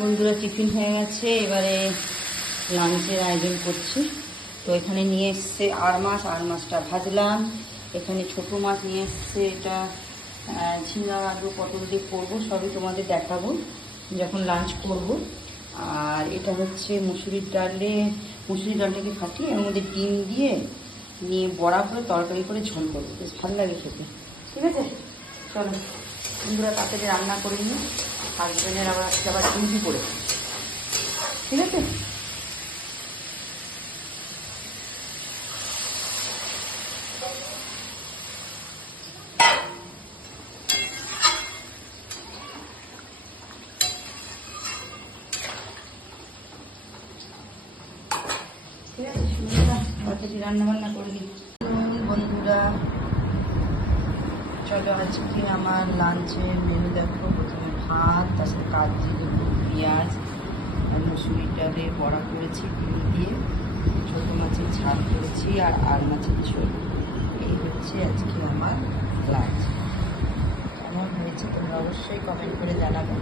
বন্ধুরা টিফিন হয়ে গেছে, এবারে লাঞ্চের আয়োজন করছি। তো এখানে নিয়ে এসছে আর মাছটা ভাজলাম। এখানে ছোট মাছ নিয়ে এসছে, এটা ঝিঙা আলু পটল দিয়ে করবো, সবই তোমাদের দেখাবো যখন লাঞ্চ করব। আর এটা হচ্ছে মুসুরির ডালটাকে ফাটিয়ে এর মধ্যে ডিম দিয়ে নিয়ে বড়া করে তরকারি করে ঝোল করবো, বেশ ভালো লাগে খেতে। ঠিক আছে, চলো বন্ধুরা তাড়াতাড়ি রান্না করে নিই। হাজবেন্ডের আবার ডিউটি করে, ঠিক আছে। ঠিক আছে তাড়াতাড়ি রান্নাবান্না করে নিই। বন্ধুরা চলো আজকে আমার লাঞ্চের মেনু দেখো। প্রথমে ভাত, তার সাথে কাগজি লেবু, পেঁয়াজ আর মুসুরির ডালের বড়া করেছি ডিম দিয়ে, ছোটো মাছের ঝাল করেছি আর মাছের ঝোল। এই হচ্ছে আজকে আমার লাঞ্চ। কেমন হয়েছে তোমরা অবশ্যই কমেন্ট করে জানাবে।